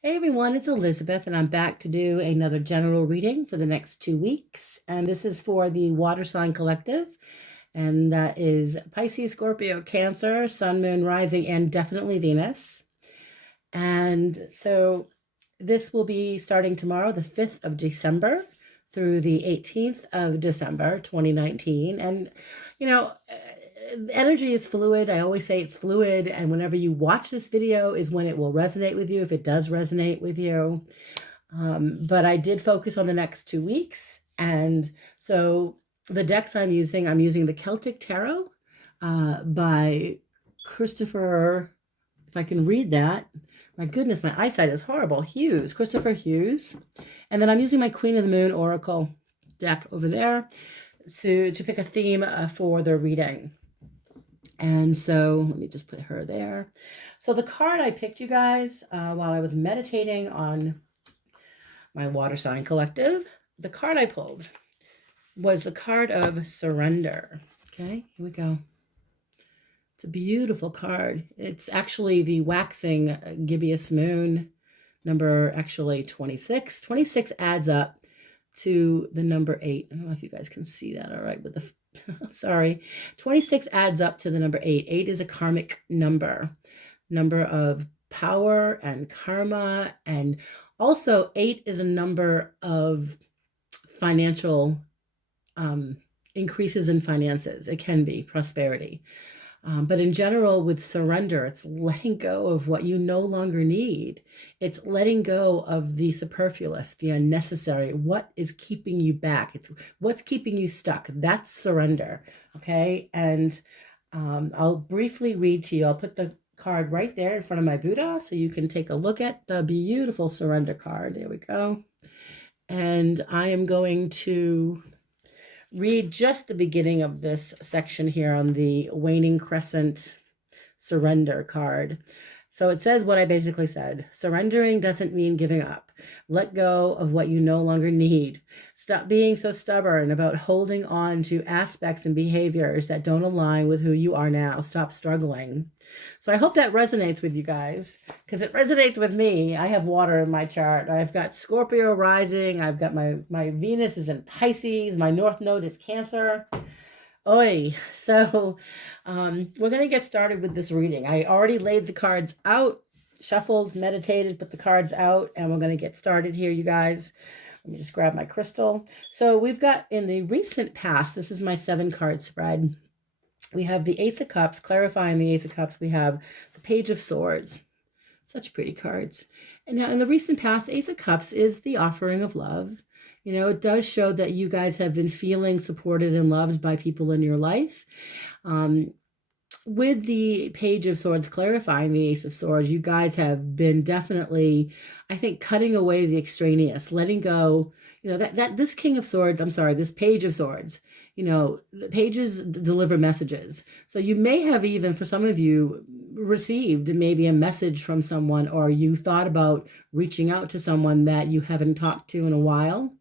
Hey everyone, it's Elizabeth, and I'm back to do another general reading for the next 2 weeks. And this is for the Water Sign Collective, and that is Pisces, Scorpio, Cancer, Sun, Moon, Rising, and definitely Venus. And so this will be starting tomorrow, the 5th of December, through the 18th of December, 2019. And, you know, energy is fluid. I always say it's fluid. And whenever you watch this video is when it will resonate with you, if it does resonate with you. But I did focus on the next 2 weeks. And so the decks I'm using the Celtic Tarot by Christopher, if I can read that. My goodness, my eyesight is horrible. Hughes, Christopher Hughes. And then I'm using my Queen of the Moon Oracle deck over there to pick a theme for the reading. And so let me just put her there. So the card I picked, you guys, while I was meditating on my Water Sign Collective, the card I pulled was the card of Surrender. Okay, here we go. It's a beautiful card. It's actually the waxing gibbous moon, number actually 26. 26 adds up to the number 8. I don't know if you guys can see that all right with the sorry. 26 adds up to the number 8. 8 is a karmic number of power and karma, and also 8 is a number of financial increases in finances. It can be prosperity. But in general, with surrender, it's letting go of what you no longer need. It's letting go of the superfluous, the unnecessary, what is keeping you back. It's what's keeping you stuck. That's surrender. Okay. And I'll briefly read to you. I'll put the card right there in front of my Buddha so you can take a look at the beautiful surrender card. There we go. And I am going to read just the beginning of this section here on the waning crescent surrender card. So it says what I basically said. Surrendering doesn't mean giving up. Let go of what you no longer need. Stop being so stubborn about holding on to aspects and behaviors that don't align with who you are now. Stop struggling. So I hope that resonates with you guys, because it resonates with me. I have water in my chart. I've got Scorpio rising. I've got my Venus is in Pisces. My North Node is Cancer. Oi. So we're going to get started with this reading. I already laid the cards out, shuffled, meditated, put the cards out, and we're going to get started here, you guys. Let me just grab my crystal. So we've got in the recent past, this is my 7-card spread. We have the Ace of Cups, clarifying the Ace of Cups. We have the Page of Swords. Such pretty cards. And now in the recent past, Ace of Cups is the offering of love. You know, it does show that you guys have been feeling supported and loved by people in your life. With the Page of Swords clarifying the Ace of Swords, you guys have been definitely, I think, cutting away the extraneous, letting go. You know, that this King of Swords, I'm sorry, this Page of Swords, you know, the pages deliver messages. So you may have even, for some of you, received maybe a message from someone, or you thought about reaching out to someone that you haven't talked to in a while.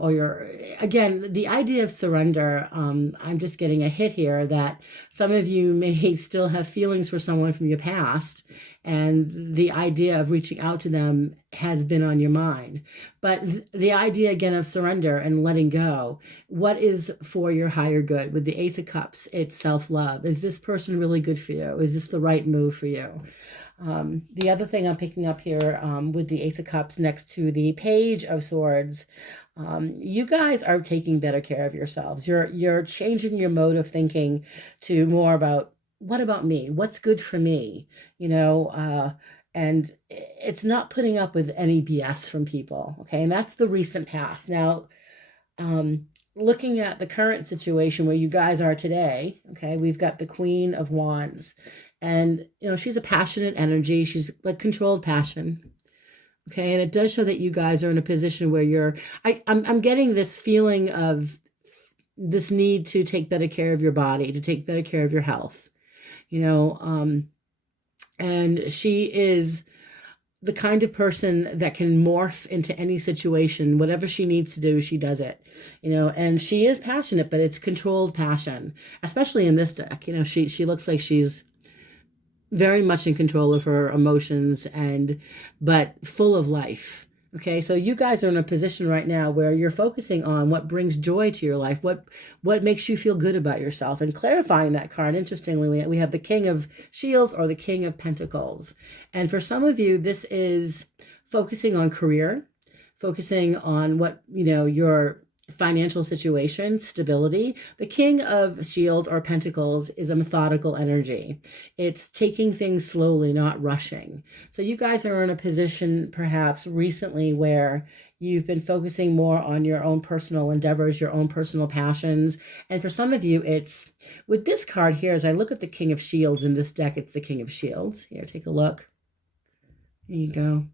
Or you're, again, the idea of surrender, I'm just getting a hit here that some of you may still have feelings for someone from your past, and the idea of reaching out to them has been on your mind. But the idea, again, of surrender and letting go, what is for your higher good? With the Ace of Cups, it's self-love. Is this person really good for you? Is this the right move for you? The other thing I'm picking up here with the Ace of Cups next to the Page of Swords, you guys are taking better care of yourselves. You're changing your mode of thinking to more about, what about me? What's good for me? You know, and it's not putting up with any BS from people. Okay. And that's the recent past. Now, looking at the current situation where you guys are today, okay, we've got the Queen of Wands. And, you know, she's a passionate energy. She's like controlled passion. Okay. And it does show that you guys are in a position where you're, I'm getting this feeling of this need to take better care of your body, to take better care of your health, you know, and she is the kind of person that can morph into any situation. Whatever she needs to do, she does it, you know, and she is passionate, but it's controlled passion, especially in this deck. You know, she looks like she's very much in control of her emotions but full of life. Okay, so you guys are in a position right now where you're focusing on what brings joy to your life, what makes you feel good about yourself, and clarifying that card. Interestingly, we have the King of Shields or the King of Pentacles. And for some of you, this is focusing on career, focusing on what, your financial situation, stability. The King of Shields or Pentacles is a methodical energy. It's taking things slowly, not rushing. So you guys are in a position perhaps recently where you've been focusing more on your own personal endeavors, your own personal passions. And for some of you, it's with this card here, as I look at the King of Shields in this deck, it's the King of Shields. Here, take a look. There you go.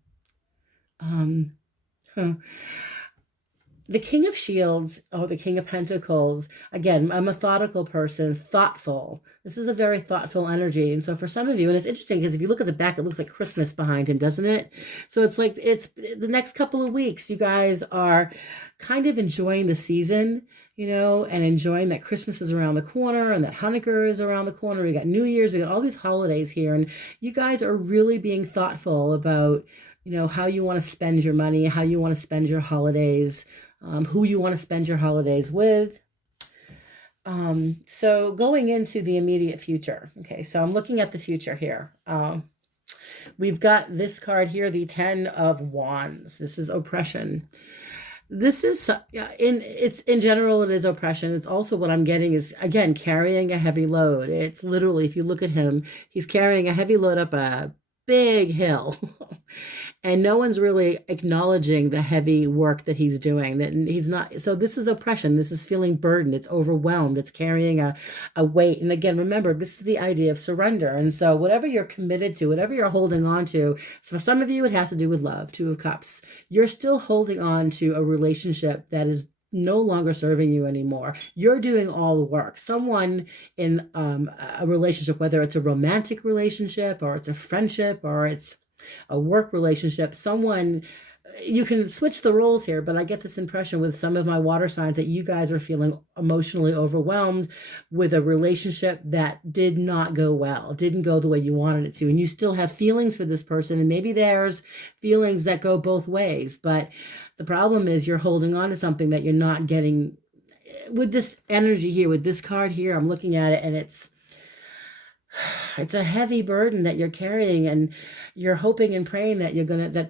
The King of Shields or the King of Pentacles, again, a methodical person, thoughtful. This is a very thoughtful energy. And so for some of you, and it's interesting because if you look at the back, it looks like Christmas behind him, doesn't it? So it's like it's the next couple of weeks, you guys are kind of enjoying the season, and enjoying that Christmas is around the corner and that Hanukkah is around the corner. We got New Year's, we got all these holidays here. And you guys are really being thoughtful about, how you want to spend your money, how you want to spend your holidays. Who you want to spend your holidays with. So going into the immediate future. Okay, so I'm looking at the future here. We've got this card here, the 10 of Wands. This is oppression. This is, in general, it is oppression. It's also what I'm getting is, again, carrying a heavy load. It's literally, if you look at him, he's carrying a heavy load up a big hill. And no one's really acknowledging the heavy work that he's doing, that he's not. So this is oppression. This is feeling burdened. It's overwhelmed. It's carrying a weight. And again, remember, this is the idea of surrender. And so whatever you're committed to, whatever you're holding on to, so for some of you, it has to do with love, 2 of Cups. You're still holding on to a relationship that is no longer serving you anymore. You're doing all the work. Someone in a relationship, whether it's a romantic relationship or it's a friendship or it's a work relationship, someone, you can switch the roles here, but I get this impression with some of my water signs that you guys are feeling emotionally overwhelmed with a relationship that did not go well, didn't go the way you wanted it to, and you still have feelings for this person, and maybe there's feelings that go both ways, but the problem is you're holding on to something that you're not getting. With this energy here, with this card here, I'm looking at it and it's a heavy burden that you're carrying, and you're hoping and praying that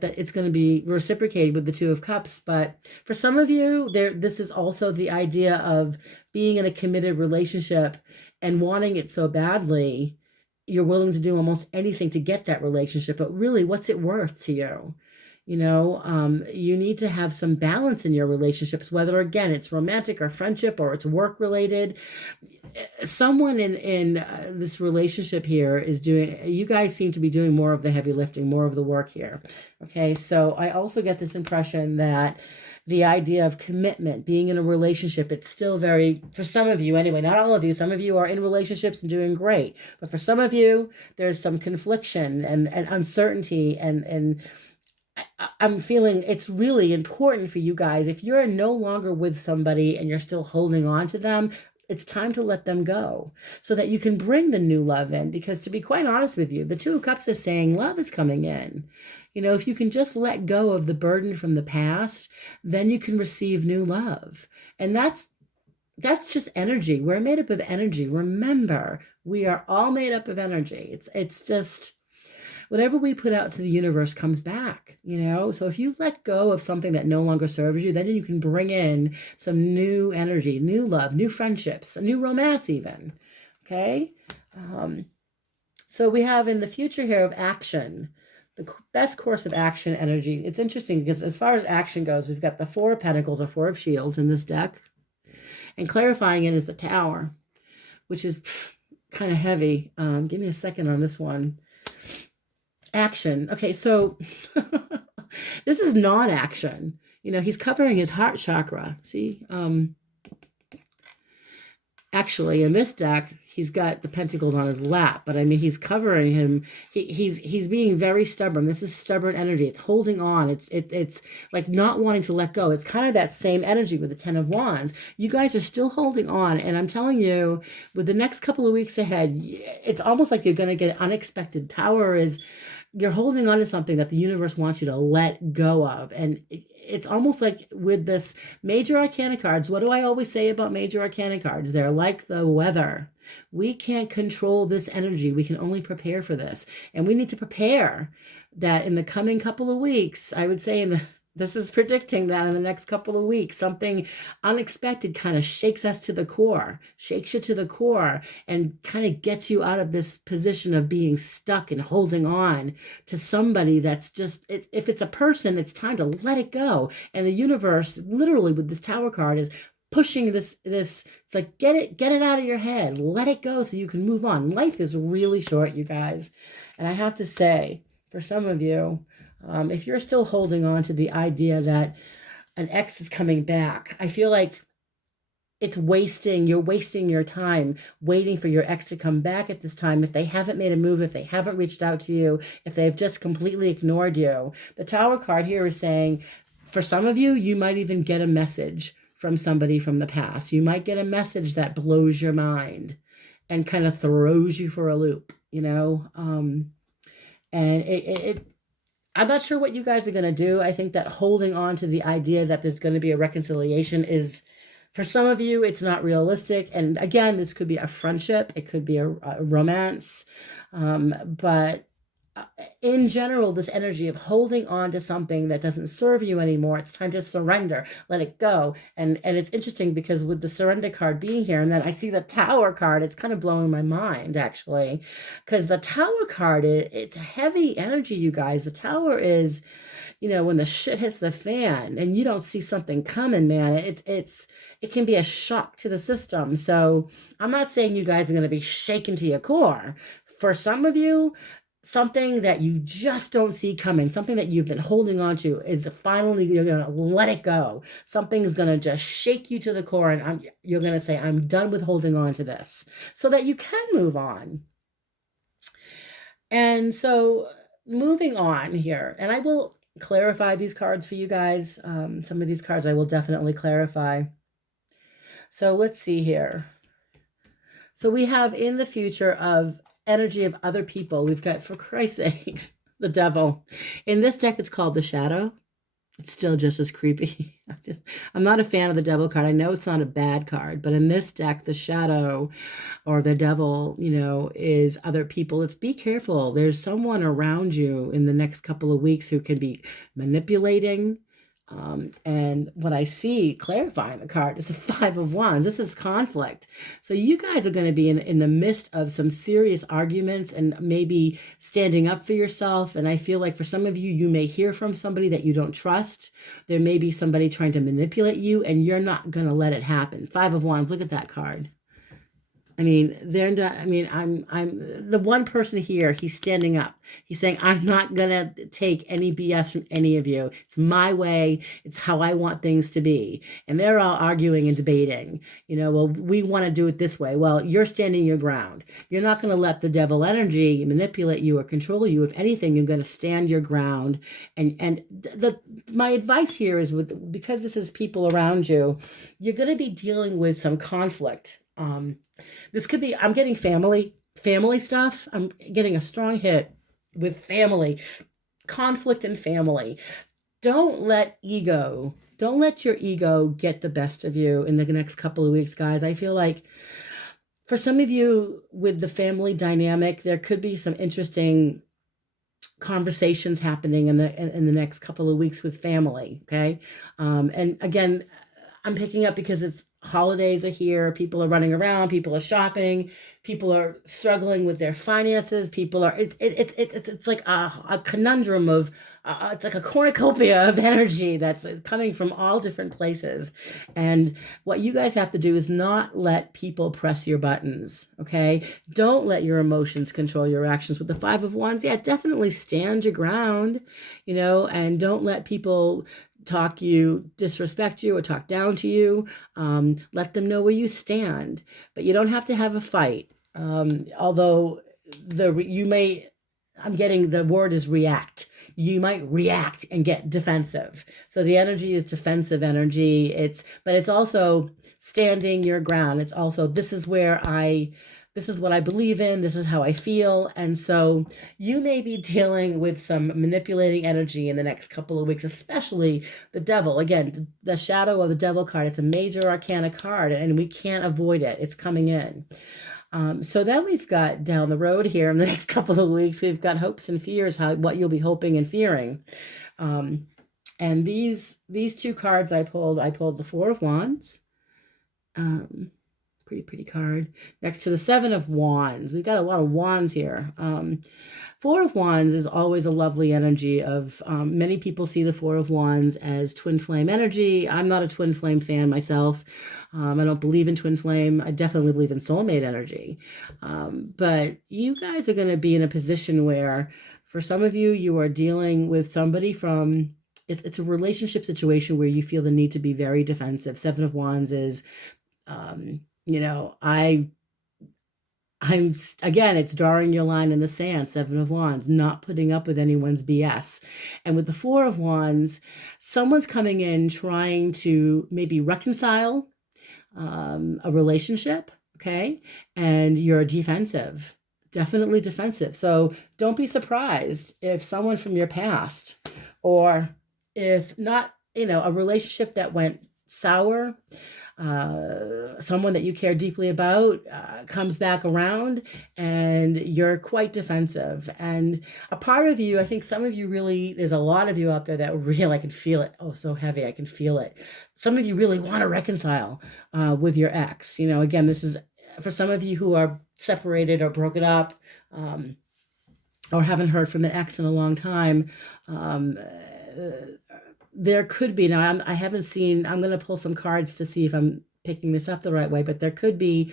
that it's gonna be reciprocated with the 2 of Cups. But for some of you, this is also the idea of being in a committed relationship and wanting it so badly, you're willing to do almost anything to get that relationship. But really, what's it worth to you? You need to have some balance in your relationships, whether, again, it's romantic or friendship or it's work related. Someone in this relationship here is doing, you guys seem to be doing more of the heavy lifting, more of the work here. Okay, so I also get this impression that the idea of commitment, being in a relationship, it's still very, for some of you anyway, not all of you, some of you are in relationships and doing great, but for some of you, there's some confliction and uncertainty and I'm feeling it's really important for you guys. If you're no longer with somebody and you're still holding on to them, it's time to let them go so that you can bring the new love in. Because to be quite honest with you, the 2 of Cups is saying love is coming in. If you can just let go of the burden from the past, then you can receive new love. And that's just energy. We're made up of energy. Remember, we are all made up of energy. It's just whatever we put out to the universe comes back, So if you let go of something that no longer serves you, then you can bring in some new energy, new love, new friendships, a new romance even, okay? So we have in the future here of action, the best course of action energy. It's interesting because as far as action goes, we've got the 4 of Pentacles or 4 of Shields in this deck. And clarifying it is the Tower, which is kind of heavy. Give me a second on this one. Action. Okay, so this is non-action. He's covering his heart chakra. See? Actually, in this deck, he's got the pentacles on his lap, but I mean, he's covering him. He's being very stubborn. This is stubborn energy. It's holding on. It's like not wanting to let go. It's kind of that same energy with the Ten of Wands. You guys are still holding on, and I'm telling you, with the next couple of weeks ahead, it's almost like you're going to get unexpected. Tower is, you're holding on to something that the universe wants you to let go of. And it's almost like with this major arcana cards, what do I always say about major arcana cards? They're like the weather. We can't control this energy. We can only prepare for this. And we need to prepare that in the coming couple of weeks, I would say this is predicting that in the next couple of weeks, something unexpected kind of shakes us to the core, shakes you to the core, and kind of gets you out of this position of being stuck and holding on to somebody that's just, if it's a person, it's time to let it go. And the universe, literally with this Tower card, is pushing this, it's like, get it out of your head, let it go so you can move on. Life is really short, you guys. And I have to say, for some of you, if you're still holding on to the idea that an ex is coming back, I feel like you're wasting your time waiting for your ex to come back at this time. If they haven't made a move, if they haven't reached out to you, if they've just completely ignored you. The Tower card here is saying, for some of you, you might even get a message from somebody from the past. You might get a message that blows your mind and kind of throws you for a loop, you know? And I'm not sure what you guys are going to do. I think that holding on to the idea that there's going to be a reconciliation is, for some of you, it's not realistic. And again, this could be a friendship. It could be a romance. But in general, this energy of holding on to something that doesn't serve you anymore, it's time to surrender, let it go. And it's interesting because with the surrender card being here, and then I see the Tower card, it's kind of blowing my mind, actually, because the Tower card, it's heavy energy, you guys. The Tower is, you know, when the shit hits the fan and you don't see something coming, man, it can be a shock to the system. So I'm not saying you guys are going to be shaken to your core. For some of you, something that you just don't see coming, something that you've been holding on to, is finally, you're going to let it go. Something is going to just shake you to the core, and you're going to say, I'm done with holding on to this, so that you can move on. And so moving on here, and I will clarify these cards for you guys. Some of these cards I will definitely clarify. So let's see here. So we have in the future of energy of other people, we've got, for Christ's sake, the devil. In this deck, it's called the Shadow. It's still just as creepy. I'm not a fan of the devil card. I know it's not a bad card, but in this deck, the Shadow or the devil, you know, is other people. It's be careful. There's someone around you in the next couple of weeks who can be manipulating. And what I see clarifying the card is the Five of Wands. This is conflict. So you guys are going to be in the midst of some serious arguments and maybe standing up for yourself. And I feel like for some of you, you may hear from somebody that you don't trust. There may be somebody trying to manipulate you, and you're not going to let it happen. Five of Wands, look at that card. I mean, they're not, I mean, I'm the one person here, he's standing up. He's saying, I'm not going to take any BS from any of you. It's my way. It's how I want things to be. And they're all arguing and debating, you know, well, we want to do it this way. Well, you're standing your ground. You're not going to let the devil energy manipulate you or control you. If anything, you're going to stand your ground. And my advice here is, because this is people around you, you're going to be dealing with some conflict. This could be, I'm getting family stuff. I'm getting a strong hit with family, conflict and family. Don't let your ego get the best of you in the next couple of weeks, guys. I feel like for some of you with the family dynamic, there could be some interesting conversations happening in the next couple of weeks with family. Okay. And again, I'm picking up because it's holidays are here. People are running around. People are shopping. People are struggling with their finances. People are, it's like a conundrum of, it's like a cornucopia of energy that's coming from all different places. And what you guys have to do is not let people press your buttons. Okay. Don't let your emotions control your actions. With the Five of Wands, yeah, definitely stand your ground, you know, and don't let people disrespect you or talk down to you. Let them know where you stand, but you don't have to have a fight. Although you may, I'm getting the word is react. You might react and get defensive. So the energy is defensive energy. But it's also standing your ground. It's also, this is what I believe in. This is how I feel. And so you may be dealing with some manipulating energy in the next couple of weeks, especially the devil. Again, the shadow of the devil card. It's a major arcana card and we can't avoid it. It's coming in. So then we've got down the road here in the next couple of weeks, we've got hopes and fears, what you'll be hoping and fearing. And these two cards I pulled the Four of Wands. Pretty card. Next to the Seven of Wands. We've got a lot of wands here. Four of Wands is always a lovely energy of, many people see the Four of Wands as twin flame energy. I'm not a twin flame fan myself. I don't believe in twin flame. I definitely believe in soulmate energy. But you guys are going to be in a position where, for some of you, you are dealing with somebody from, it's a relationship situation where you feel the need to be very defensive. Seven of Wands is, I'm again, it's drawing your line in the sand. Seven of Wands, not putting up with anyone's BS. And with the Four of Wands, someone's coming in trying to maybe reconcile a relationship, okay? And you're defensive, definitely defensive. So don't be surprised if someone from your past, or if not, a relationship that went sour, someone that you care deeply about comes back around and you're quite defensive. And a part of you, I think some of you really, there's a lot of you out there that really, I can feel it. Oh, so heavy. I can feel it. Some of you really want to reconcile with your ex. Again, this is for some of you who are separated or broken up, or haven't heard from an ex in a long time. There could be, now I haven't seen, I'm going to pull some cards to see if I'm picking this up the right way, but there could be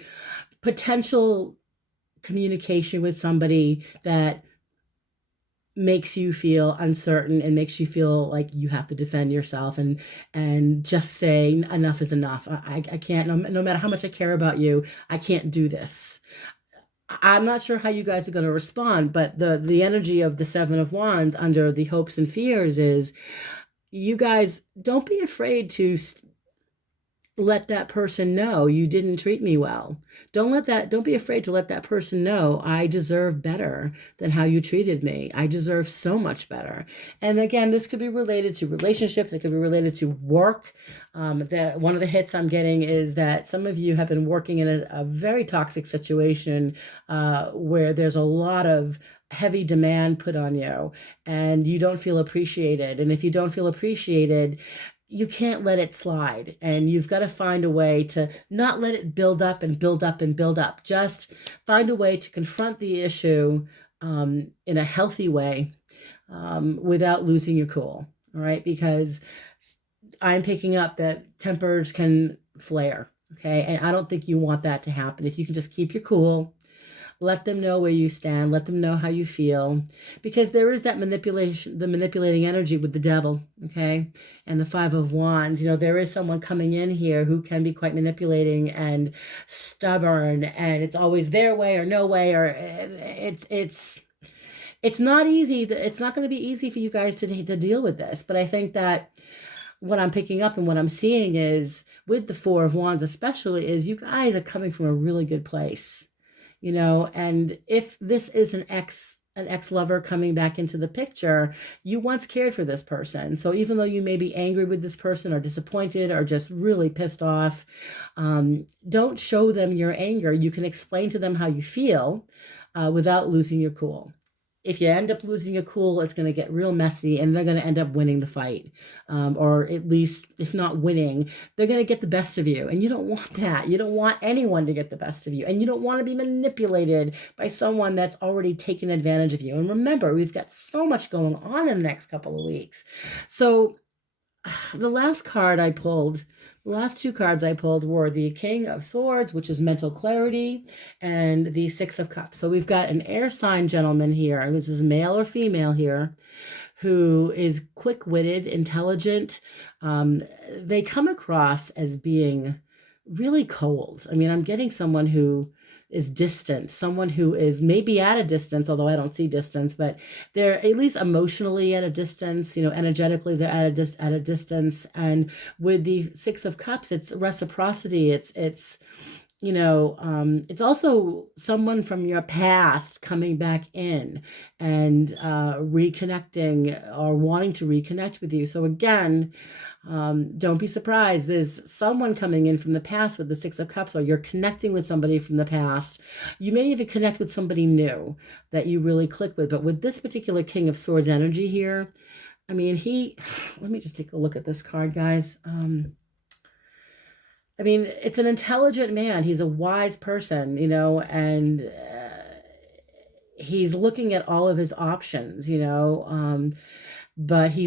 potential communication with somebody that makes you feel uncertain and makes you feel like you have to defend yourself and just say enough is enough. I can't, no matter how much I care about you, I can't do this. I'm not sure how you guys are going to respond, but the energy of the Seven of Wands under the hopes and fears is, you guys don't be afraid to let that person know you didn't treat me well. Don't be afraid to let that person know I deserve better than how you treated me. I deserve so much better. And again, this could be related to relationships. It could be related to work. One of the hits I'm getting is that some of you have been working in a very toxic situation where there's a lot of heavy demand put on you and you don't feel appreciated. And if you don't feel appreciated, you can't let it slide, and you've got to find a way to not let it build up and build up and build up. Just find a way to confront the issue in a healthy way without losing your cool. All right, because I'm picking up that tempers can flare. Okay, and I don't think you want that to happen. If you can just keep your cool, let them know where you stand. Let them know how you feel, because there is that manipulation, the manipulating energy with the devil, okay? And the Five of Wands, there is someone coming in here who can be quite manipulating and stubborn, and it's always their way or no way, or it's not easy. It's not going to be easy for you guys to deal with this, but I think that what I'm picking up and what I'm seeing is with the Four of Wands especially is you guys are coming from a really good place. And if this is an ex-lover coming back into the picture, you once cared for this person. So even though you may be angry with this person or disappointed or just really pissed off, don't show them your anger. You can explain to them how you feel without losing your cool. If you end up losing your cool, it's going to get real messy and they're going to end up winning the fight. Or at least, if not winning, they're going to get the best of you. And you don't want that. You don't want anyone to get the best of you. And you don't want to be manipulated by someone that's already taken advantage of you. And remember, we've got so much going on in the next couple of weeks. So the last two cards I pulled were the King of Swords, which is mental clarity, and the Six of Cups. So we've got an air sign gentleman here, and this is male or female here, who is quick-witted, intelligent. They come across as being really cold. I mean, I'm getting someone who is distant, someone who is maybe at a distance, although I don't see distance, but they're at least emotionally at a distance, energetically they're at a distance. And with the Six of Cups, it's reciprocity. It's also someone from your past coming back in and reconnecting or wanting to reconnect with you. So again, don't be surprised. There's someone coming in from the past with the Six of Cups, or you're connecting with somebody from the past. You may even connect with somebody new that you really click with. But with this particular King of Swords energy here, I mean, let me just take a look at this card, guys. It's an intelligent man. Has a wise person, and he's looking at all of his options, but he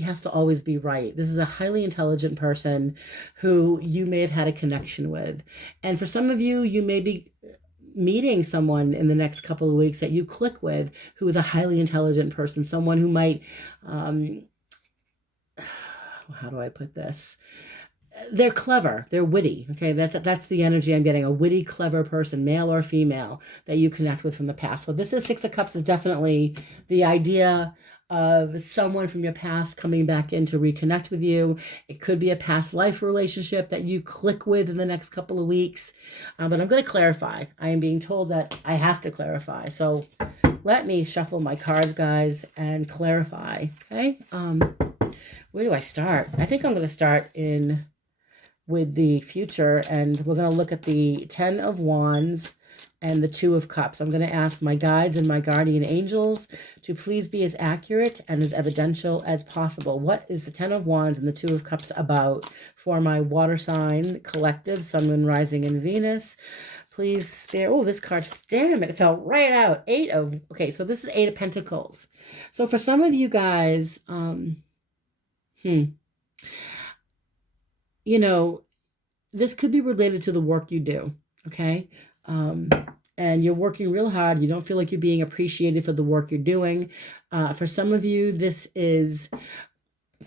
has to always be right. This is a highly intelligent person who you may have had a connection with. And for some of you, you may be meeting someone in the next couple of weeks that you click with who is a highly intelligent person, someone who might, how do I put this? They're clever, they're witty. Okay, that's the energy I'm getting. A witty, clever person, male or female, that you connect with from the past. So this is Six of Cups is definitely the idea of someone from your past coming back in to reconnect with you. It could be a past life relationship that you click with in the next couple of weeks. But I'm going to clarify. I am being told that I have to clarify. So let me shuffle my cards, guys, and clarify. Okay. Where do I start? I think I'm going to start with the future, and we're going to look at the Ten of Wands and the Two of Cups. I'm going to ask my guides and my guardian angels to please be as accurate and as evidential as possible. What is the Ten of Wands and the Two of Cups about for my water sign collective, Sun, Moon, Rising, and Venus? Please spare. Oh, this card, damn it fell right out. Okay, so this is Eight of Pentacles. So for some of you guys, this could be related to the work you do, okay? And you're working real hard. You don't feel like you're being appreciated for the work you're doing. For some of you, this is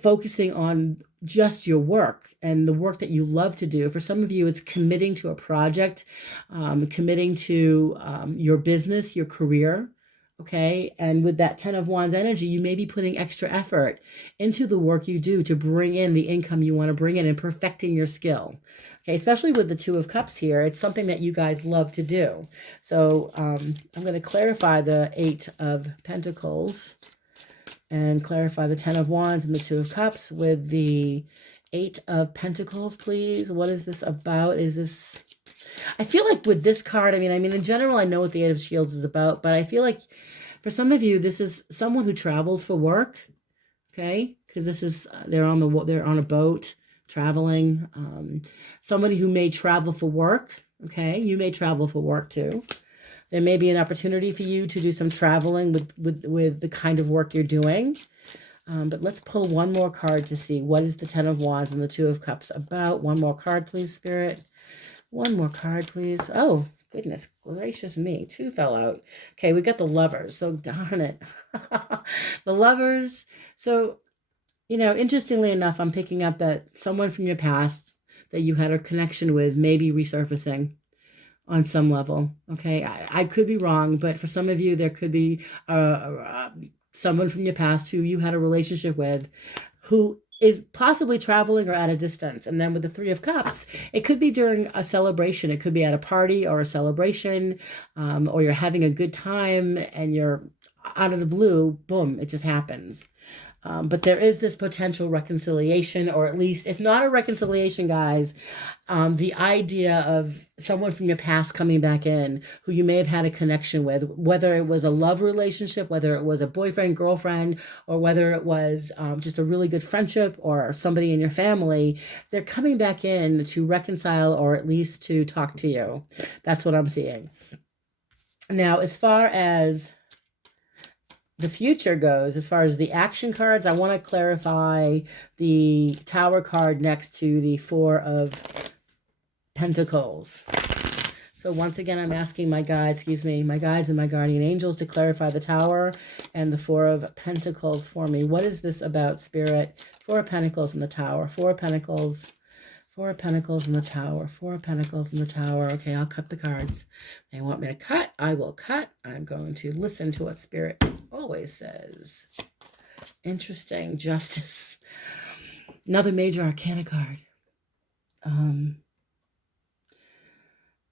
focusing on just your work and the work that you love to do. For some of you, it's committing to a project, committing to your business, your career. Okay. And with that Ten of Wands energy, you may be putting extra effort into the work you do to bring in the income you want to bring in and perfecting your skill. Okay. Especially with the Two of Cups here, it's something that you guys love to do. So I'm going to clarify the Eight of Pentacles and clarify the Ten of Wands and the Two of Cups with the Eight of Pentacles, please. What is this about? I feel like with this card, in general, I know what the Eight of Shields is about, but I feel like for some of you, this is someone who travels for work, okay? Because this is, they're on a boat traveling. Somebody who may travel for work, okay? You may travel for work too. There may be an opportunity for you to do some traveling with the kind of work you're doing. But let's pull one more card to see what is the Ten of Wands and the Two of Cups about. One more card, please, Spirit. One more card, please. Oh, goodness gracious me. Two fell out. Okay, we got the Lovers. So darn it. The Lovers. So, interestingly enough, I'm picking up that someone from your past that you had a connection with may be resurfacing on some level. Okay, I could be wrong, but for some of you, there could be someone from your past who you had a relationship with who is possibly traveling or at a distance. And then with the Three of Cups, it could be during a celebration. It could be at a party or a celebration, or you're having a good time and you're out of the blue, boom, it just happens. But there is this potential reconciliation, or at least, if not a reconciliation, guys, the idea of someone from your past coming back in who you may have had a connection with, whether it was a love relationship, whether it was a boyfriend, girlfriend, or whether it was just a really good friendship or somebody in your family, they're coming back in to reconcile or at least to talk to you. That's what I'm seeing. Now, as far as the future goes, as far as the action cards, I want to clarify the Tower card next to the Four of Pentacles. So once again, I'm asking my guides and my guardian angels to clarify the Tower and the Four of Pentacles for me. What is this about, Spirit? Four of Pentacles and the Tower. Four of Pentacles. Four of Pentacles in the Tower. Four of Pentacles in the Tower. Okay, I'll cut the cards. They want me to cut. I will cut. I'm going to listen to what Spirit always says. Interesting. Justice. Another major arcana card.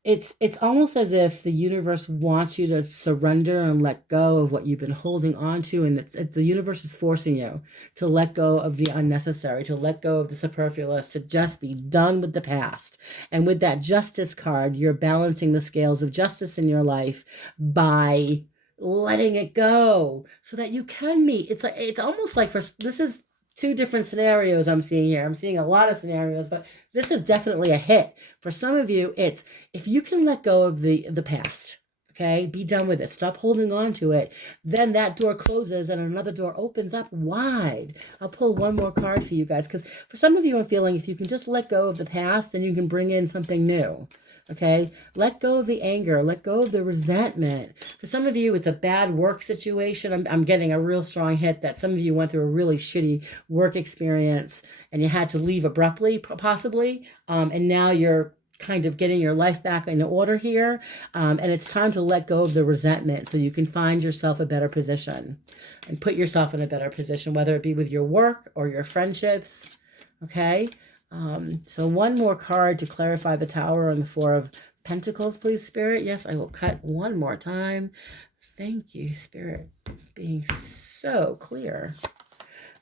It's almost as if the universe wants you to surrender and let go of what you've been holding on to, and the universe is forcing you to let go of the unnecessary, to let go of the superfluous, to just be done with the past. And with that Justice card, you're balancing the scales of justice in your life by letting it go so that you can meet. It's almost like this is two different scenarios I'm seeing here. I'm seeing a lot of scenarios, but this is definitely a hit. For some of you, it's if you can let go of the past, okay, be done with it, stop holding on to it, then that door closes and another door opens up wide. I'll pull one more card for you guys, because for some of you, I'm feeling if you can just let go of the past, then you can bring in something new. Okay, let go of the anger, let go of the resentment. For some of you, it's a bad work situation. I'm getting a real strong hit that some of you went through a really shitty work experience and you had to leave abruptly, possibly. And now you're kind of getting your life back in order here. And it's time to let go of the resentment so you can find yourself a better position and put yourself in a better position, whether it be with your work or your friendships. Okay. So one more card to clarify the Tower and the Four of Pentacles, please, Spirit. Yes, I will cut one more time. Thank you, Spirit, being so clear.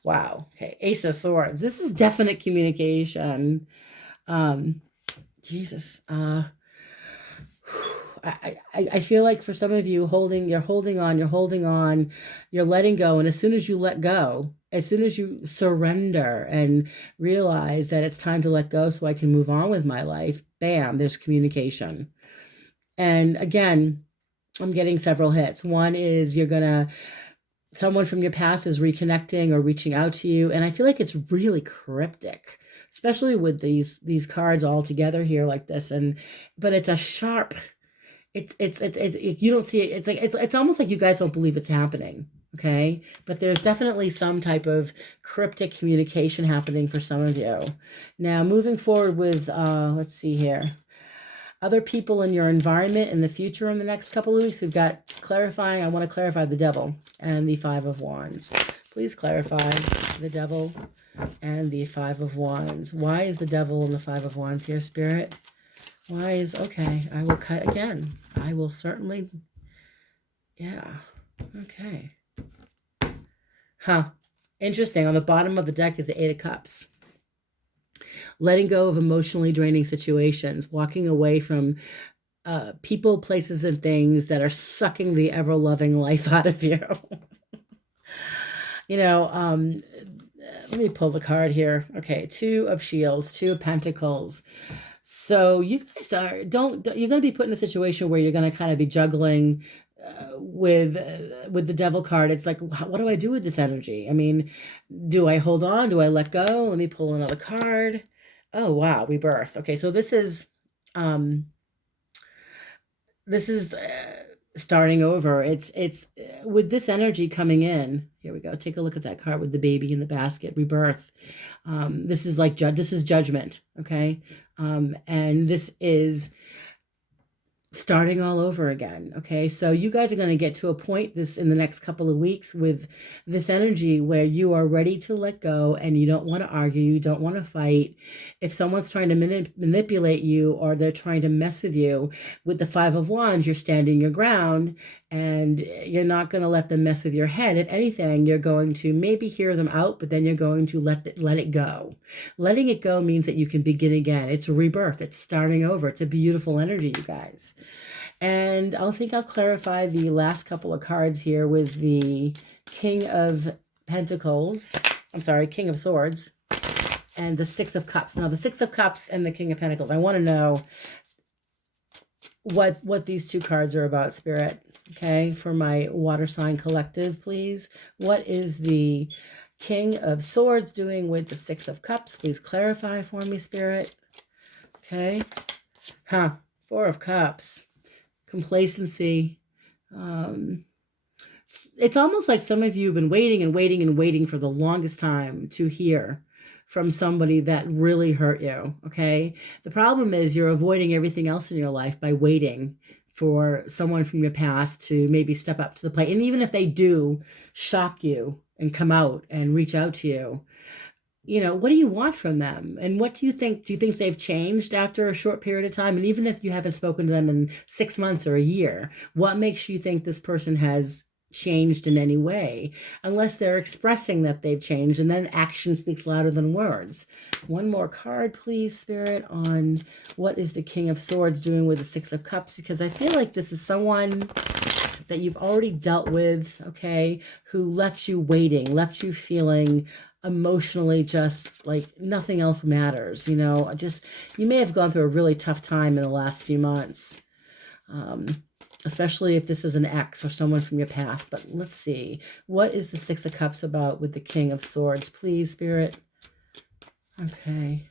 Wow. Okay, Ace of Swords. This is definite communication. Jesus. I feel like for some of you, you're holding on, you're letting go. And as soon as you let go, as soon as you surrender and realize that it's time to let go so I can move on with my life, bam, there's communication. And again, I'm getting several hits. One is someone from your past is reconnecting or reaching out to you. And I feel like it's really cryptic, especially with these cards all together here like this. But it's a sharp, you don't see it. It's almost like you guys don't believe it's happening. Okay. But there's definitely some type of cryptic communication happening for some of you. Now, moving forward with, let's see here. Other people in your environment in the future in the next couple of weeks. We've got I want to clarify the Devil and the Five of Wands. Please clarify the Devil and the Five of Wands. Why is the Devil and the Five of Wands here, Spirit? Okay, I will cut again. I will certainly, yeah, okay. Huh, interesting. On the bottom of the deck is the Eight of Cups. Letting go of emotionally draining situations, walking away from people, places, and things that are sucking the ever-loving life out of you. Let me pull the card here. Okay, Two of Shields, Two of Pentacles. So you guys you're going to be put in a situation where you're going to kind of be juggling with the Devil card. It's like, what do I do with this energy? I mean, do I hold on? Do I let go? Let me pull another card. Oh, wow. Rebirth. Okay. So this is starting over. It's with this energy coming in. Here we go. Take a look at that card with the baby in the basket. Rebirth. This is like this is judgment. Okay. And this is starting all over again. Okay. So you guys are going to get to a point in the next couple of weeks with this energy where you are ready to let go and you don't want to argue. You don't want to fight. If someone's trying to manipulate you or they're trying to mess with you, with the Five of Wands, you're standing your ground and you're not going to let them mess with your head. If anything, you're going to maybe hear them out, but then you're going to let it go. Letting it go means that you can begin again. It's a rebirth. It's starting over. It's a beautiful energy, you guys. And I'll clarify the last couple of cards here with the King of Pentacles. I'm sorry, King of Swords and the Six of Cups. Now, the Six of Cups and the King of Pentacles. I want to know what these two cards are about, Spirit. Okay, for my water sign collective, please. What is the King of Swords doing with the Six of Cups? Please clarify for me, Spirit. Okay. Four of Cups. Complacency. It's almost like some of you have been waiting and waiting and waiting for the longest time to hear from somebody that really hurt you, okay? The problem is you're avoiding everything else in your life by waiting for someone from your past to maybe step up to the plate. And even if they do shock you and come out and reach out to you, what do you want from them? And what do you think? Do you think they've changed after a short period of time? And even if you haven't spoken to them in 6 months or a year, what makes you think this person has changed in any way? Unless they're expressing that they've changed, and then action speaks louder than words. One more card, please, Spirit, on what is the King of Swords doing with the Six of Cups? Because I feel like this is someone that you've already dealt with, okay, who left you waiting, left you feeling emotionally just like nothing else matters. You may have gone through a really tough time in the last few months, especially if this is an ex or someone from your past. But let's see, what is the Six of Cups about with the King of Swords, please, Spirit? Okay.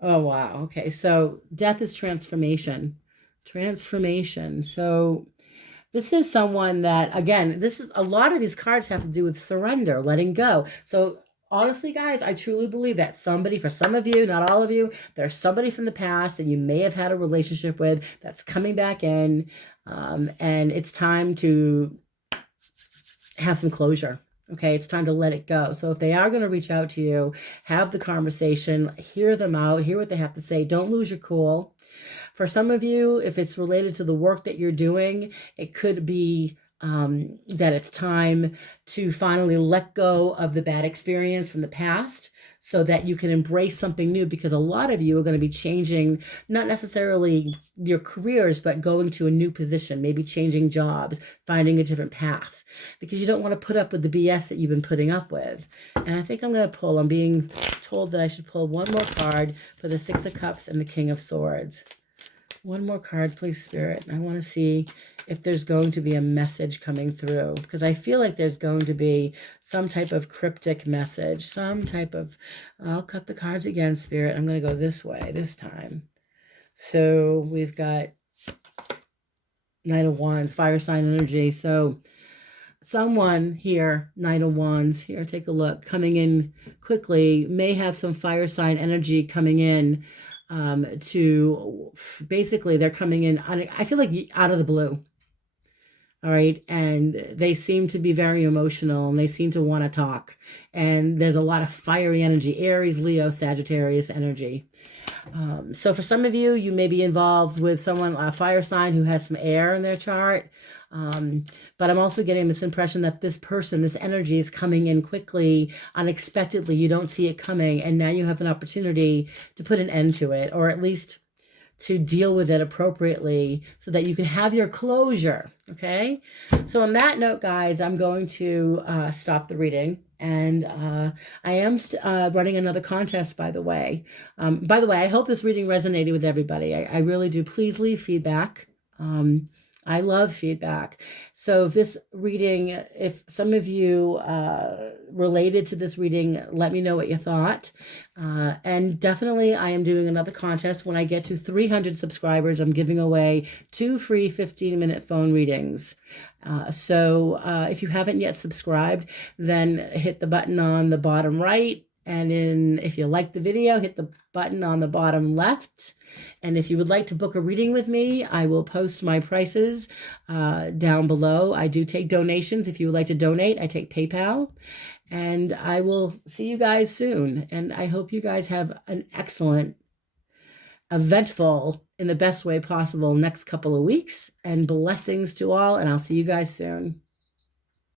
Oh, wow. Okay, so death is transformation. Transformation. So this is someone that, again, this is a lot of these cards have to do with surrender, letting go. So honestly, guys, I truly believe that somebody, for some of you, not all of you, there's somebody from the past that you may have had a relationship with that's coming back in, and it's time to have some closure. Okay, it's time to let it go. So if they are going to reach out to you, have the conversation, hear them out, hear what they have to say. Don't lose your cool. For some of you, if it's related to the work that you're doing, it could be that it's time to finally let go of the bad experience from the past so that you can embrace something new, because a lot of you are going to be changing, not necessarily your careers, but going to a new position, maybe changing jobs, finding a different path, because you don't want to put up with the BS that you've been putting up with. And I think I'm being told that I should pull one more card for the Six of Cups and the King of Swords. One more card, please, Spirit. I want to see if there's going to be a message coming through, because I feel like there's going to be some type of cryptic message, some type of, I'll cut the cards again, Spirit. I'm going to go this way this time. So we've got Knight of Wands, fire sign energy. So someone here, Knight of Wands, here, take a look, coming in quickly, may have some fire sign energy coming in. To basically, they're coming in, I feel like out of the blue. All right. And they seem to be very emotional, and they seem to want to talk. And there's a lot of fiery energy, Aries, Leo, Sagittarius energy. So for some of you, you may be involved with someone, a fire sign who has some air in their chart. But I'm also getting this impression that this person, this energy is coming in quickly, unexpectedly. You don't see it coming. And now you have an opportunity to put an end to it, or at least to deal with it appropriately so that you can have your closure. Okay. So on that note, guys, I'm going to stop the reading. And I am running another contest, by the way. I hope this reading resonated with everybody. I really do. Please leave feedback. I love feedback. So if some of you related to this reading, let me know what you thought. And definitely I am doing another contest. When I get to 300 subscribers, I'm giving away 2 free 15-minute phone readings. So if you haven't yet subscribed, then hit the button on the bottom right. And if you like the video, hit the button on the bottom left. And if you would like to book a reading with me, I will post my prices down below. I do take donations. If you would like to donate, I take PayPal. And I will see you guys soon. And I hope you guys have an excellent, eventful, in the best way possible, next couple of weeks. And blessings to all. And I'll see you guys soon.